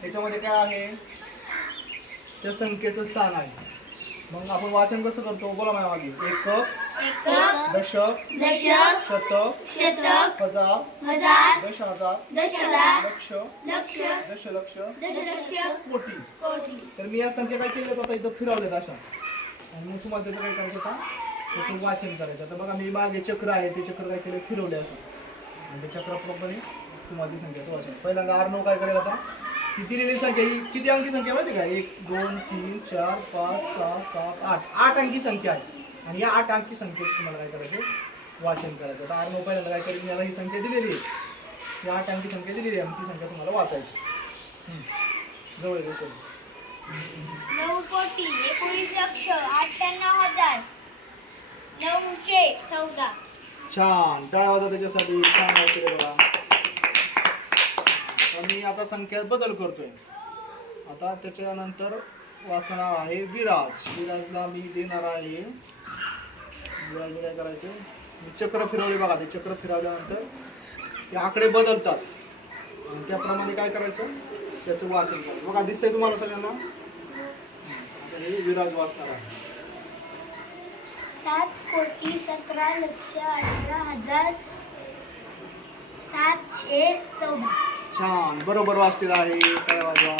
त्याच्यामध्ये काय आहे, त्या संख्येचं स्थान आहे. मग आपण वाचन कसं करतो, बोला माझ्या मागे. एकक, दशक, शतक, हजार, दशहजार, लक्ष, दशलक्ष, कोटी. तर मी या संख्या काय केल्या आता इथं फिरवल्यात अशा, आणि मग तुम्हाला त्याचं काय करायचं आता, त्याचं वाचन करायचं. तर बघा मी मागे चक्र आहे, ते चक्र काय केलं, फिरवले असं, आणि ते चक्राप्रमाणे तुम्हाला ती संख्याचं वाचन. पहिल्यांदा आर्नव काय करेल आता, ती दिलेली संख्या ही किती अंकी संख्या माहिती का, 1 2 3 4 5 6 7 8 8 अंकी संख्या आहे. आणि या 8 अंकी संख्येचं तुम्हाला काय करायचं, वाचन करायचं. आता आर्नव पहिल्यांदा काय करेल, याला ही संख्या दिलेली आहे, ही 8 अंकी संख्या दिलेली आहे, ती संख्या तुम्हाला वाचायची. जवळ येतो 9 कोटी 19 लक्ष 98,000 914. छान, टाळ्या वाजवा त्याच्यासाठी. छान वाचले बघा. मी आता संख्यात बदल करतोय. आता त्याच्यानंतर वाचणार आहे विराज. विराजला मी देणार आहे, विराजला काय करायचं, मी चक्र फिरवले बघा. ते चक्र फिरवल्यानंतर ते आकडे बदलतात, आणि त्याप्रमाणे काय करायचं, त्याचं वाचन करायचं. बघा दिसतंय तुम्हाला सगळ्यांना. आता हे विराज वाचणार आहे. 7 कोटी 17 लक्ष 18,000 714. छान, बरोबर वाचलेलं आहे. काय वाजवा.